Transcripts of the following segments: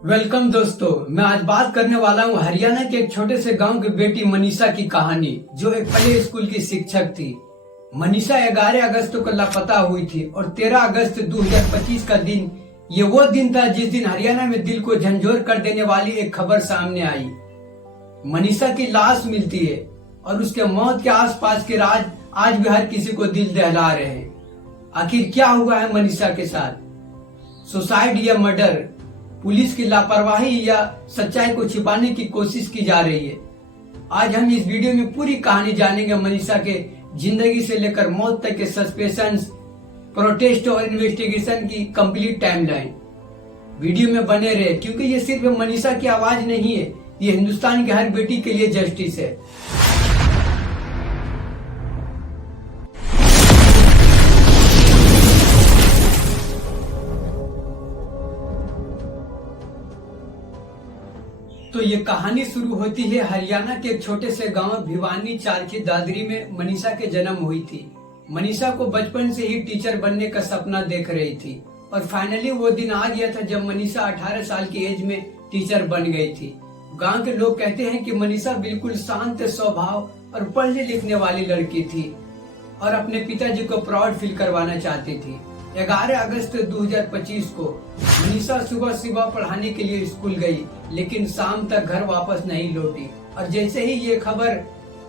Welcome दोस्तों, मैं आज बात करने वाला हूँ हरियाणा के एक छोटे से गांव की बेटी मनीषा की कहानी, जो एक प्ले स्कूल की शिक्षक थी। मनीषा 11 अगस्त को लापता हुई थी और 13 अगस्त 2025 का दिन ये वो दिन था जिस दिन हरियाणा में दिल को झंझोर कर देने वाली एक खबर सामने आई। मनीषा की लाश मिलती है और उसके मौत के आसपास के राज आज भी हर किसी को दिल दहला रहे हैं। आखिर क्या हुआ है मनीषा के साथ? सुसाइड या मर्डर? पुलिस की लापरवाही या सच्चाई को छिपाने की कोशिश की जा रही है? आज हम इस वीडियो में पूरी कहानी जानेंगे। मनीषा के जिंदगी से लेकर मौत तक के सस्पेंस, प्रोटेस्ट और इन्वेस्टिगेशन की कंप्लीट टाइमलाइन। वीडियो में बने रहे क्योंकि ये सिर्फ मनीषा की आवाज नहीं है, ये हिंदुस्तान की हर बेटी के लिए जस्टिस है। तो ये कहानी शुरू होती है हरियाणा के एक छोटे से गांव भिवानी चारखी दादरी में मनीषा के जन्म हुई थी। मनीषा को बचपन से ही टीचर बनने का सपना देख रही थी और फाइनली वो दिन आ गया था जब मनीषा 18 साल की एज में टीचर बन गई थी। गांव के लोग कहते हैं कि मनीषा बिल्कुल शांत स्वभाव और पढ़ने लिखने वाली लड़की थी और अपने पिताजी को प्राउड फील करवाना चाहती थी। 11 अगस्त 2025 को मनीषा सुबह सुबह पढ़ाने के लिए स्कूल गई, लेकिन शाम तक घर वापस नहीं लौटी। और जैसे ही ये खबर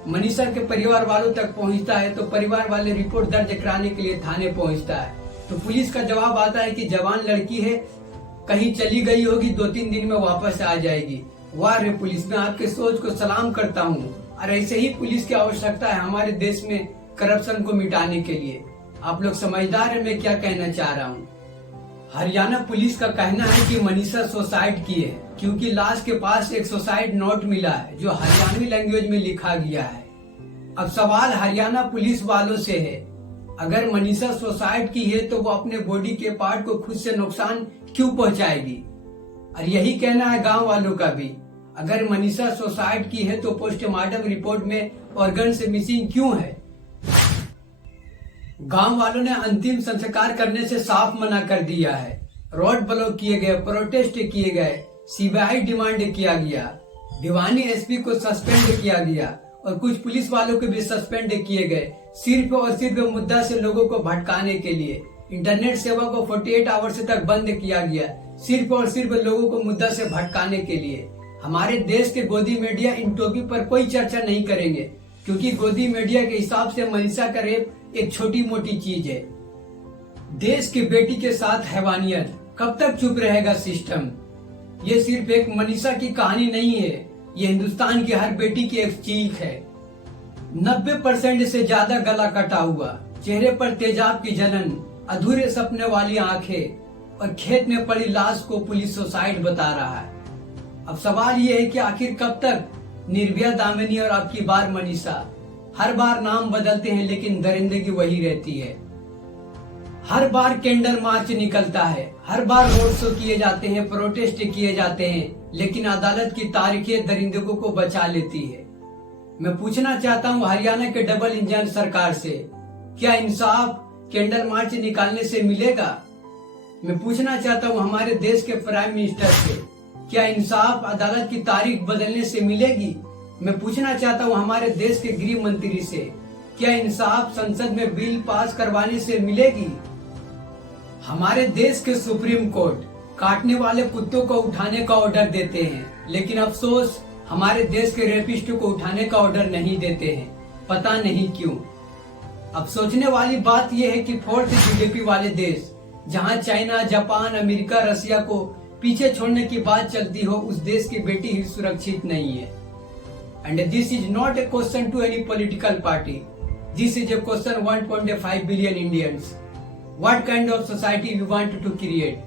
मनीषा के परिवार वालों तक पहुंचता है तो परिवार वाले रिपोर्ट दर्ज कराने के लिए थाने पहुंचता है। तो पुलिस का जवाब आता है कि जवान लड़की है, कहीं चली गई होगी, 2-3 दिन में वापस आ जाएगी। वाह रे पुलिस, मैं आपके सोच को सलाम करता हूँ। और ऐसे ही पुलिस की आवश्यकता है हमारे देश में करप्शन को मिटाने के लिए। आप लोग समझदार हैं मैं क्या कहना चाह रहा हूँ। हरियाणा पुलिस का कहना है कि मनीषा सुसाइड की है क्योंकि लाश के पास एक सुसाइड नोट मिला है जो हरियाणवी लैंग्वेज में लिखा गया है। अब सवाल हरियाणा पुलिस वालों से है, अगर मनीषा सुसाइड की है तो वो अपने बॉडी के पार्ट को खुद से नुकसान क्यों पहुंचाएगी? और यही कहना है गांव वालों का भी, अगर मनीषा सुसाइड की है तो पोस्टमार्टम रिपोर्ट में ऑर्गन से मिसिंग क्यों है? गांव वालों ने अंतिम संस्कार करने से साफ मना कर दिया है। रोड ब्लॉक किए गए, प्रोटेस्ट किए गए, सीबीआई डिमांड किया गया, भिवानी एसपी को सस्पेंड किया गया और कुछ पुलिस वालों को भी सस्पेंड किए गए, सिर्फ और सिर्फ मुद्दा से लोगों को भटकाने के लिए। इंटरनेट सेवा को 48 आवर्स तक बंद किया गया, सिर्फ और सिर्फ लोगों को मुद्दा से भटकाने के लिए। हमारे देश के गोदी मीडिया इन टॉपिक पर कोई चर्चा नहीं करेंगे क्योंकि गोदी मीडिया के हिसाब से मनीषा का रेप एक छोटी मोटी चीज है। देश की बेटी के साथ हैवानियत, कब तक चुप रहेगा सिस्टम? ये सिर्फ एक मनीषा की कहानी नहीं है, ये हिंदुस्तान की हर बेटी की एक चीख है। 90% से ज्यादा गला कटा हुआ, चेहरे पर तेजाब की जलन, अधूरे सपने वाली आंखें और खेत में पड़ी लाश को पुलिस सुसाइड बता रहा है। अब सवाल ये है कि आखिर कब तक? निर्भया, दामिनी और अब की बार मनीषा। हर बार नाम बदलते हैं लेकिन दरिंदगी वही रहती है। हर बार कैंडल मार्च निकलता है, हर बार रोड शो किए जाते हैं, प्रोटेस्ट किए जाते हैं, लेकिन अदालत की तारीखें दरिंदगों को बचा लेती है। मैं पूछना चाहता हूँ हरियाणा के डबल इंजन सरकार से, क्या इंसाफ कैंडल मार्च निकालने से मिलेगा? मैं पूछना चाहता हूँ हमारे देश के प्राइम मिनिस्टर से, क्या इंसाफ अदालत की तारीख बदलने से मिलेगी? मैं पूछना चाहता हूँ हमारे देश के गृह मंत्री से, क्या इंसाफ संसद में बिल पास करवाने से मिलेगी? हमारे देश के सुप्रीम कोर्ट काटने वाले कुत्तों को उठाने का ऑर्डर देते हैं, लेकिन अफसोस हमारे देश के रेपिस्टों को उठाने का ऑर्डर नहीं देते हैं, पता नहीं क्यों। अब सोचने वाली बात यह है कि 4th जीडीपी वाले देश, जहां चाइना, जापान, अमेरिका, रसिया को पीछे छोड़ने की बात चलती हो, उस देश की बेटी ही सुरक्षित नहीं है। And this is not a question to any political party. This is a question 1.5 billion Indians. What kind of society we want to create?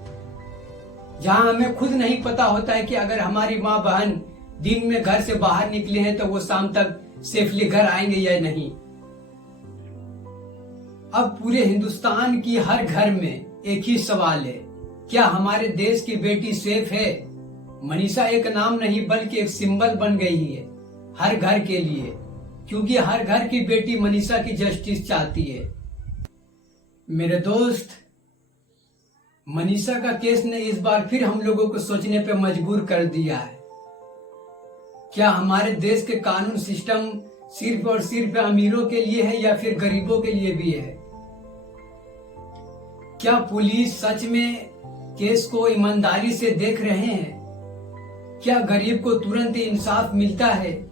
जहां हमें खुद नहीं पता होता है कि अगर हमारी माँ बहन दिन में घर से बाहर निकले हैं तो वो शाम तक सेफली घर आएंगे या नहीं। अब पूरे हिंदुस्तान की हर घर में एक ही सवाल है, क्या हमारे देश की बेटी सेफ है? मनीषा एक नाम नहीं बल्कि एक सिंबल बन गई है हर घर के लिए, क्योंकि हर घर की बेटी मनीषा की जस्टिस चाहती है। मेरे दोस्त, मनीषा का केस ने इस बार फिर हम लोगों को सोचने पे मजबूर कर दिया है। क्या हमारे देश के कानून सिस्टम सिर्फ और सिर्फ अमीरों के लिए है या फिर गरीबों के लिए भी है? क्या पुलिस सच में केस को ईमानदारी से देख रहे हैं? क्या गरीब को तुरंत इंसाफ मिलता है?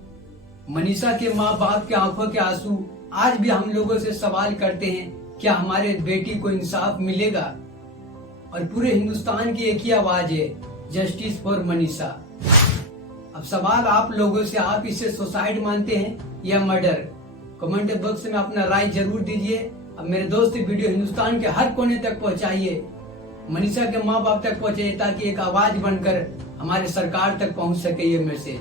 मनीषा के माँ बाप के आंखों के आंसू आज भी हम लोगों से सवाल करते हैं, क्या हमारे बेटी को इंसाफ मिलेगा? और पूरे हिंदुस्तान की एक ही आवाज है, जस्टिस फॉर मनीषा। अब सवाल आप लोगों से, आप इसे सुसाइड मानते हैं या मर्डर? कमेंट बॉक्स में अपना राय जरूर दीजिए। अब मेरे दोस्त वीडियो हिंदुस्तान के हर कोने तक पहुंचाइए, मनीषा के माँ बाप तक पहुंचाइए, ताकि एक आवाज बनकर हमारे सरकार तक पहुंच सके ये मैसेज।